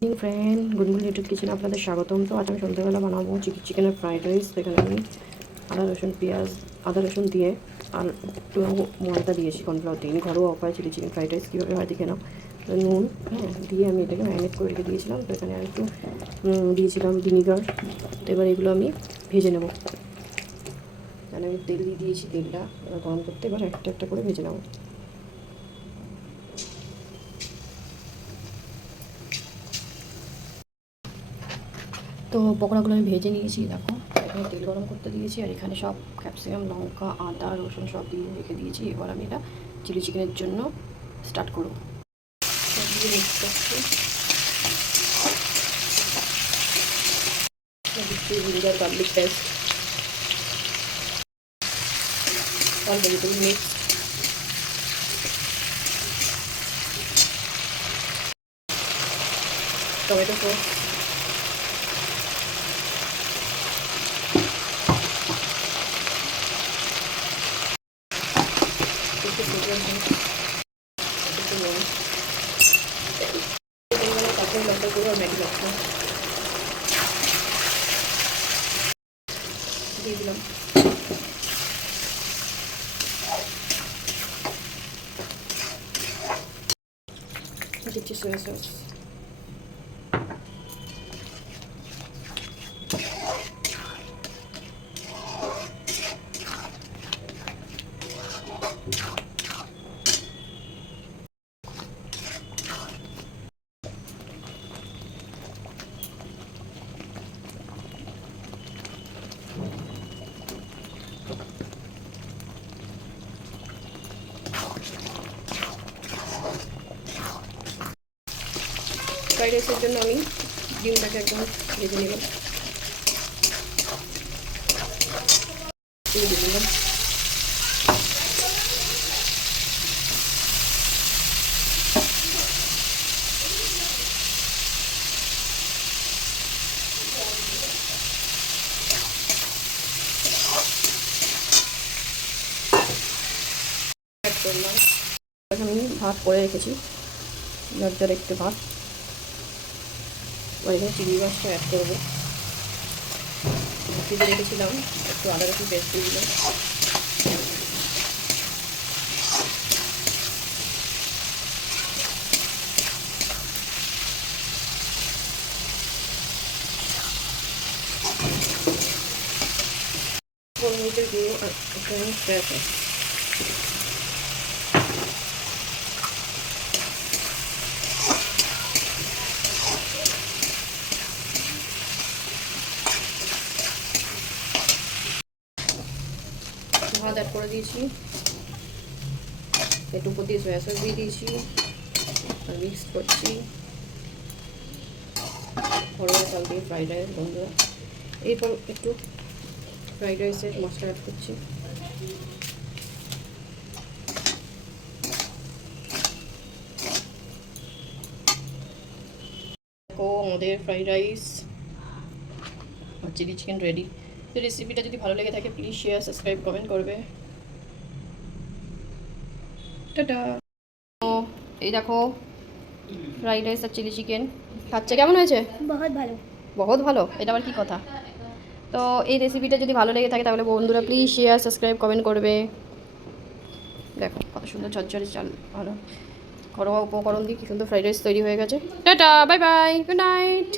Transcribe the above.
ফ্রেন্ড, গুনগুন ইউটিউব কিচেনে আপনাদের স্বাগতম। তো আজ আমি সন্ধ্যাবেলা বানাবো চিকেনের ফ্রাইড রাইস। এখানে আমি আদা রসুন দিয়ে আর একটু ময়দা দিয়েছি, কর্নফ্লাওয়ার দিই। ঘরোয়া উপায় চিলি চিকেন ফ্রাইড রাইস কীভাবে হয় দেখে নাও। নুন দিয়ে আমি এটাকে ম্যারিনেট করে রেখে দিয়েছিলাম। তো এখানে আর একটু দিয়েছিলাম ভিনিগার। তো এবার এগুলো আমি ভেজে নেবো। এখানে আমি তেল দিয়ে দিয়েছি, তেলটা এবার গরম করতে এবার একটা একটা করে ভেজে নেবো। তো পকোড়াগুলো আমি ভেজে নিয়েছি, দেখো এখানে তেল গরম করতে দিয়েছি আর এখানে সব ক্যাপসিকাম, লঙ্কা, আদা, রসুন সব দিয়ে রেখে দিয়েছি। এবার আমি এটা চিলি চিকেনের জন্য স্টার্ট করবো। দিয়ে মিক্স করছি, vinegar, garlic paste, all vegetable mix, tomato sauce, একটু লবণ, কাঁচা লঙ্কা গুঁড়ো আর ম্যাগি মশলা দিয়ে দিলাম। দিচ্ছি সয়া সস, ফ্রাইড রাইসের জন্য আমি ডিমটাকে একদম ভেজে নিলাম, দিয়ে দিলাম। অ্যাড করলাম, আমি ভাত করে রেখেছি, জর্জর একটু ভাত। এবার এখানে চিংড়ি মাছটা অ্যাড করবো। ভেজে রেখেছিলাম, একটু আদা রসুন পেস্ট দিয়ে দিলাম। গোলমরিচের গুঁড়ো আর এখানে সয়া সস। ভাত অ্যাড করে দিয়েছি, একটু উপর দিয়ে সয়া সস দিয়ে দিয়েছি আর মিক্স করছি। ঘরোয়া চাল দিয়ে ফ্রাইড রাইস বন্ধুরা। এরপর একটু ফ্রাইড রাইসের মশলা অ্যাড করছি। দেখো আমাদের ফ্রাইড রাইস আর চিলি চিকেন রেডি। তো রেসিপিটা যদি ভালো লেগে থাকে প্লিজ শেয়ার, সাবস্ক্রাইব, কমেন্ট করবে। টাটা। এই দেখো ফ্রাইড রাইস আর চিলি চিকেন খাচ্ছে, কেমন হয়েছে? বহুত ভালো। বহুত ভালো, এটা আবার কি কথা? তো এই রেসিপিটা যদি ভালো লেগে থাকে তাহলে বন্ধুরা প্লিজ শেয়ার, সাবস্ক্রাইব, কমেন্ট করবে। দেখো কত সুন্দর ঝরঝরে চাল, ভালো ঘরোয়া উপকরণ দিয়ে কি সুন্দর ফ্রাইড রাইস তৈরি হয়ে গেছে। Tata, bye bye, good night.